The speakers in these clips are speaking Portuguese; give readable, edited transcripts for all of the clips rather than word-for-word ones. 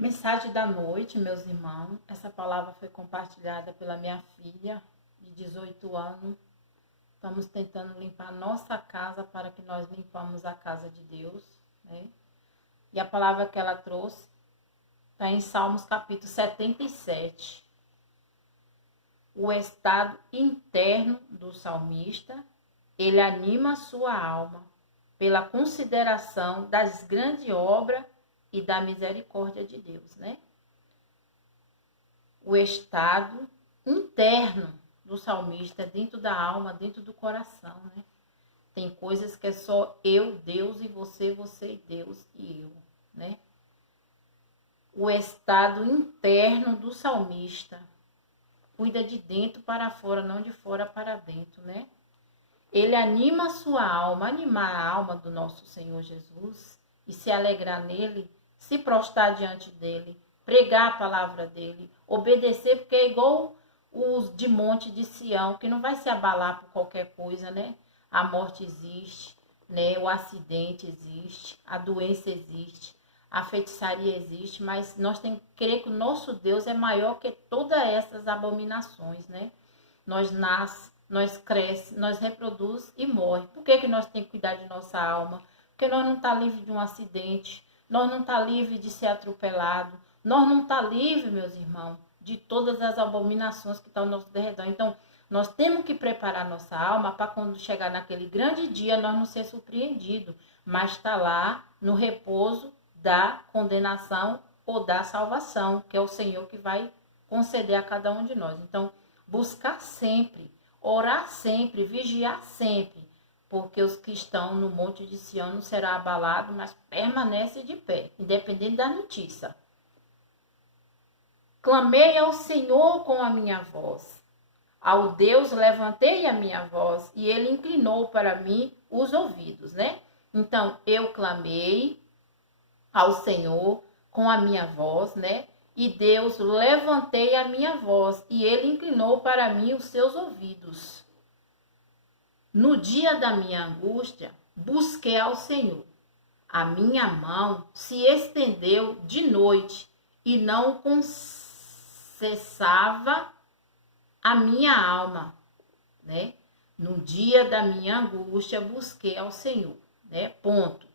Mensagem da noite, meus irmãos. Essa palavra foi compartilhada pela minha filha de 18 anos. Estamos tentando limpar nossa casa para que nós limpamos a casa de Deus, né? E a palavra que ela trouxe está em Salmos capítulo 77. O estado interno do salmista, ele anima a sua alma pela consideração das grandes obras e da misericórdia de Deus, né? O estado interno do salmista, dentro da alma, dentro do coração, né? Tem coisas que é só eu, Deus, e você e Deus e eu, né? O estado interno do salmista cuida de dentro para fora, não de fora para dentro, né? Ele anima a sua alma, animar a alma do nosso Senhor Jesus e se alegrar nele, se prostrar diante dele, pregar a palavra dele, obedecer, porque é igual os de Monte de Sião, que não vai se abalar por qualquer coisa, né? A morte existe, né? O acidente existe, a doença existe, a feitiçaria existe, mas nós temos que crer que o nosso Deus é maior que todas essas abominações, né? Nós nascemos, nós cresce, nós reproduz e morre. Por que nós temos que cuidar de nossa alma? Porque nós não estamos livres de um acidente, nós não estamos livres de ser atropelado, nós não estamos livres, meus irmãos, de todas as abominações que estão ao nosso derredor. Então, nós temos que preparar nossa alma para quando chegar naquele grande dia, nós não ser surpreendidos, mas estar lá no repouso da condenação ou da salvação, que é o Senhor que vai conceder a cada um de nós. Então, buscar sempre, orar sempre, vigiar sempre, porque os que estão no Monte de Sião não serão abalados, mas permanecem de pé, independente da notícia. Clamei ao Senhor com a minha voz. Ao Deus levantei a minha voz e ele inclinou para mim os ouvidos, né? Então, eu clamei ao Senhor com a minha voz, né? E Deus levantei a minha voz e ele inclinou para mim os seus ouvidos. No dia da minha angústia, busquei ao Senhor. A minha mão se estendeu de noite e não cessava a minha alma, né? No dia da minha angústia, busquei ao Senhor, né? Ponto.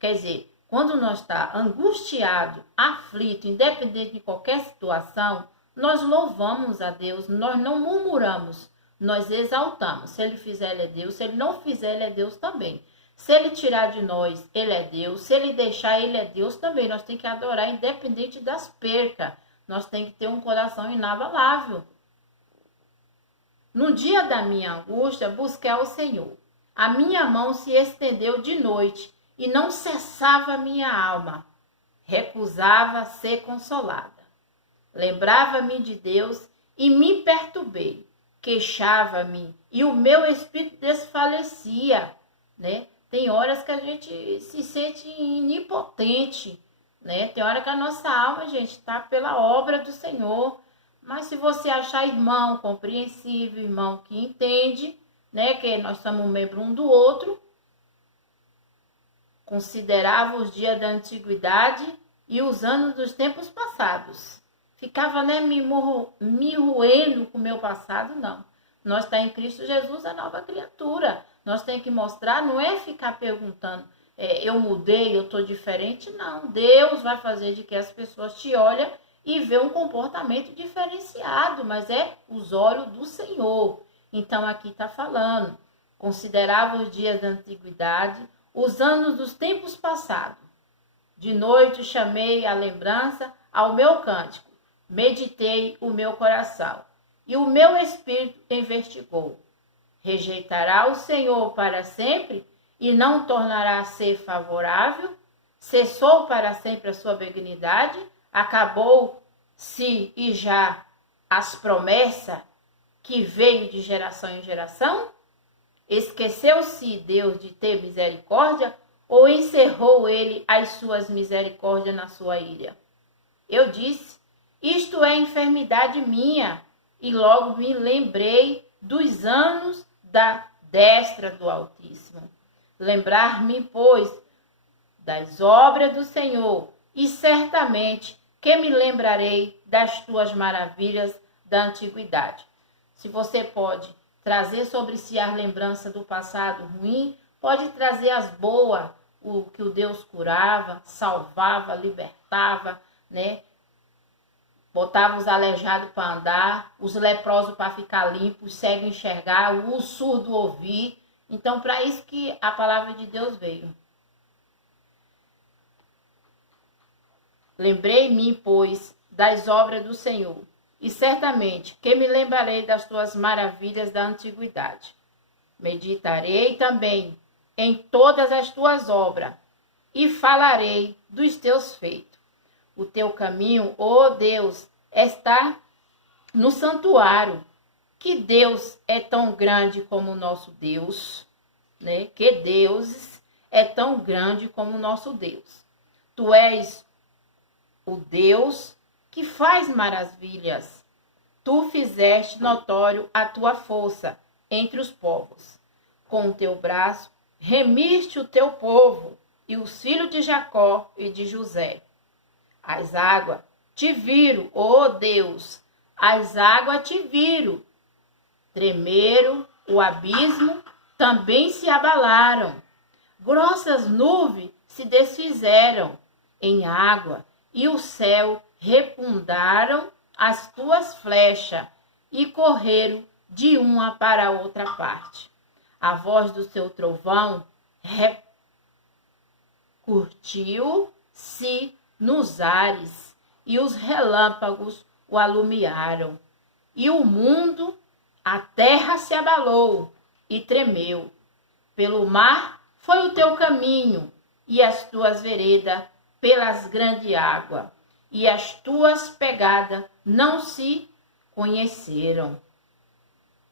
Quer dizer, quando nós está angustiado, aflito, independente de qualquer situação, nós louvamos a Deus, nós não murmuramos, nós exaltamos. Se ele fizer, ele é Deus. Se ele não fizer, ele é Deus também. Se ele tirar de nós, ele é Deus. Se ele deixar, ele é Deus também. Nós temos que adorar independente das percas. Nós temos que ter um coração inabalável. No dia da minha angústia, busquei ao Senhor. A minha mão se estendeu de noite e não cessava a minha alma. Recusava ser consolada. Lembrava-me de Deus e me perturbei. Queixava-me e o meu espírito desfalecia, né? Tem horas que a gente se sente onipotente, né? Tem hora que a nossa alma, gente, está pela obra do Senhor. Mas se você achar irmão compreensível, irmão que entende, né? Que nós somos membros um do outro, considerava os dias da antiguidade e os anos dos tempos passados. Ficava, né, me roendo com o meu passado, não. Nós está em Cristo Jesus, a nova criatura. Nós temos que mostrar, não é ficar perguntando, eu mudei, eu estou diferente, não. Deus vai fazer de que as pessoas te olhem e vejam um comportamento diferenciado, mas é os olhos do Senhor. Então aqui está falando, considerava os dias da antiguidade, os anos dos tempos passados. De noite chamei a lembrança ao meu cântico. Meditei o meu coração, e o meu espírito investigou. Rejeitará o Senhor para sempre, e não tornará a ser favorável? Cessou para sempre a sua benignidade? Acabou-se e já as promessas que veio de geração em geração? Esqueceu-se Deus de ter misericórdia, ou encerrou ele as suas misericórdias na sua ira? Eu disse, isto é enfermidade minha, e logo me lembrei dos anos da destra do Altíssimo. Lembrar-me, pois, das obras do Senhor, e certamente que me lembrarei das tuas maravilhas da antiguidade. Se você pode trazer sobre si a lembrança do passado ruim, pode trazer as boas, o que o Deus curava, salvava, libertava, né? Botava os aleijados para andar, os leprosos para ficar limpos, os cegos enxergar, o surdo ouvir. Então, para isso que a palavra de Deus veio. Lembrei-me, pois, das obras do Senhor, e certamente que me lembrarei das tuas maravilhas da antiguidade. Meditarei também em todas as tuas obras, e falarei dos teus feitos. O teu caminho, ó Deus, está no santuário. Que Deus é tão grande como o nosso Deus, né? Que Deus é tão grande como o nosso Deus. Tu és o Deus que faz maravilhas. Tu fizeste notório a tua força entre os povos. Com o teu braço remiste o teu povo e os filhos de Jacó e de José. As águas te viram, ó Deus, as águas te viram. Tremeram o abismo, também se abalaram. Grossas nuvens se desfizeram em água, e o céu repundaram as tuas flechas e correram de uma para outra parte. A voz do seu trovão curtiu-se nos ares, e os relâmpagos o alumiaram. E o mundo, a terra se abalou e tremeu. Pelo mar foi o teu caminho, e as tuas veredas pelas grandes águas, e as tuas pegadas não se conheceram.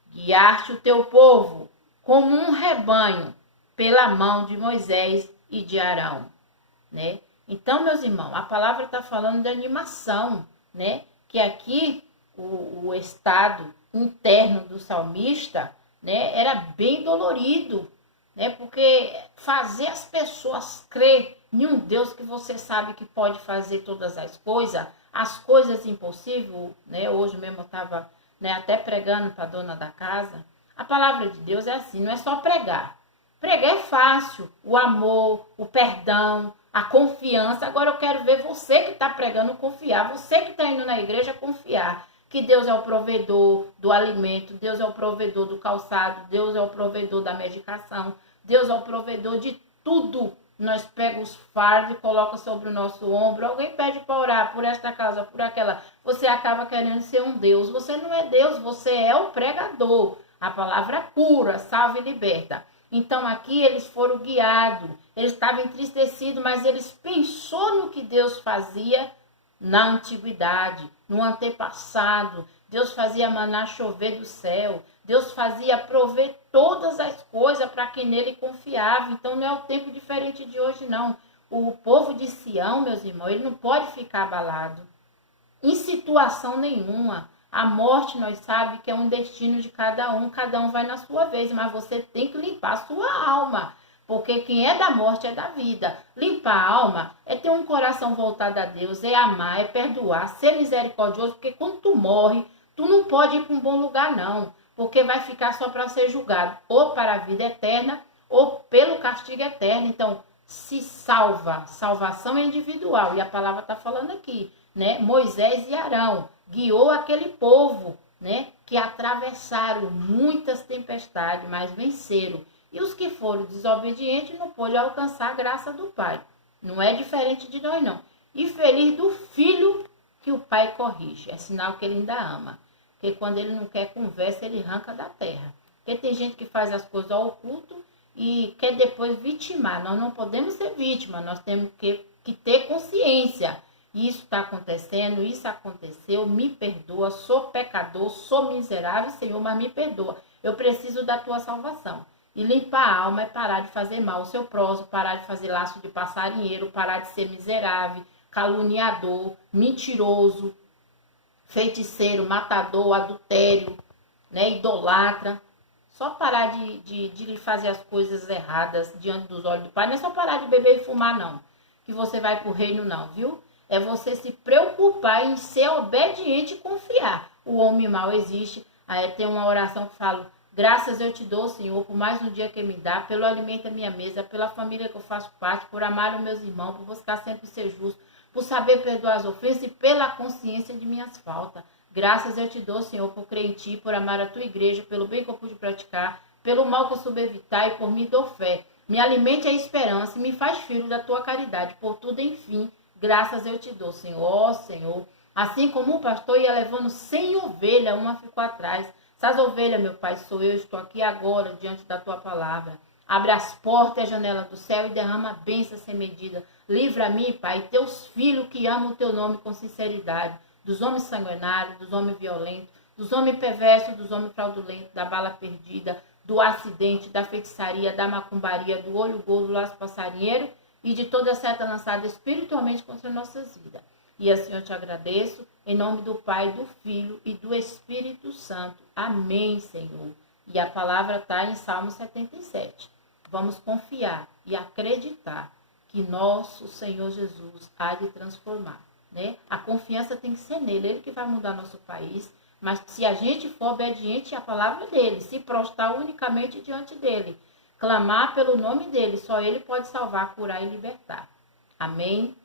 Guiaste o teu povo como um rebanho pela mão de Moisés e de Arão, né? Então, meus irmãos, a palavra está falando de animação, né? Que aqui o estado interno do salmista, né, era bem dolorido, né? Porque fazer as pessoas crer em um Deus que você sabe que pode fazer todas as coisas impossíveis, né? Hoje mesmo eu estava, né, até pregando para a dona da casa. A palavra de Deus é assim, não é só pregar. Pregar é fácil, o amor, o perdão, a confiança. Agora eu quero ver você que está pregando confiar, você que está indo na igreja confiar que Deus é o provedor do alimento, Deus é o provedor do calçado, Deus é o provedor da medicação, Deus é o provedor de tudo. Nós pegamos os fardos e colocamos sobre o nosso ombro. Alguém pede para orar por esta casa, por aquela. Você acaba querendo ser um Deus. Você não é Deus, você é o pregador. A palavra cura, salva e liberta. Então aqui eles foram guiados. Eles estavam entristecidos, mas eles pensaram no que Deus fazia na antiguidade, no antepassado. Deus fazia maná chover do céu. Deus fazia prover todas as coisas para quem nele confiava. Então não é o tempo diferente de hoje, não. O povo de Sião, meus irmãos, ele não pode ficar abalado. Em situação nenhuma. A morte, nós sabemos que é um destino de cada um vai na sua vez. Mas você tem que limpar a sua alma. Porque quem é da morte é da vida. Limpar a alma é ter um coração voltado a Deus, é amar, é perdoar, ser misericordioso. Porque quando tu morre, tu não pode ir para um bom lugar, não. Porque vai ficar só para ser julgado, ou para a vida eterna, ou pelo castigo eterno. Então, se salva. Salvação é individual. E a palavra está falando aqui, né? Moisés e Arão guiou aquele povo, né? Que atravessaram muitas tempestades, mas venceram. E os que foram desobedientes não pôde alcançar a graça do Pai. Não é diferente de nós, não. E feliz do filho que o Pai corrige. É sinal que ele ainda ama. Porque quando ele não quer conversa, ele arranca da terra. Porque tem gente que faz as coisas ao oculto e quer depois vitimar. Nós não podemos ser vítimas, nós temos que ter consciência. Isso está acontecendo, isso aconteceu, me perdoa, sou pecador, sou miserável, Senhor, mas me perdoa. Eu preciso da tua salvação. E limpar a alma é parar de fazer mal ao seu próximo, parar de fazer laço de passarinheiro, parar de ser miserável, caluniador, mentiroso, feiticeiro, matador, adultério, né, idolatra. Só parar de fazer as coisas erradas diante dos olhos do Pai. Não é só parar de beber e fumar, não. Que você vai pro reino, não, viu? É você se preocupar em ser obediente e confiar. O homem mau existe. Aí tem uma oração que fala: graças eu te dou, Senhor, por mais um dia que me dá, pelo alimento da minha mesa, pela família que eu faço parte, por amar os meus irmãos, por buscar sempre ser justo, por saber perdoar as ofensas e pela consciência de minhas faltas. Graças eu te dou, Senhor, por crer em ti, por amar a tua igreja, pelo bem que eu pude praticar, pelo mal que eu soube evitar e por mim dou fé. Me alimente a esperança e me faz filho da tua caridade. Por tudo, enfim, graças eu te dou, Senhor. Ó Senhor, assim como o pastor ia levando 100 ovelhas, uma ficou atrás. Essas ovelhas, meu Pai, sou eu, estou aqui agora diante da tua palavra. Abre as portas e a janela do céu e derrama bênção sem medida. Livra-me, Pai, teus filhos que amam o teu nome com sinceridade, dos homens sanguinários, dos homens violentos, dos homens perversos, dos homens fraudulentos, da bala perdida, do acidente, da feitiçaria, da macumbaria, do olho gordo, do laço passarinheiro e de toda seta lançada espiritualmente contra nossas vidas. E assim eu te agradeço, em nome do Pai, do Filho e do Espírito Santo. Amém, Senhor. E a palavra está em Salmo 77. Vamos confiar e acreditar que nosso Senhor Jesus há de transformar, né? A confiança tem que ser nele, ele que vai mudar nosso país. Mas se a gente for obediente à palavra dele, se prostrar unicamente diante dele, clamar pelo nome dele, só ele pode salvar, curar e libertar. Amém?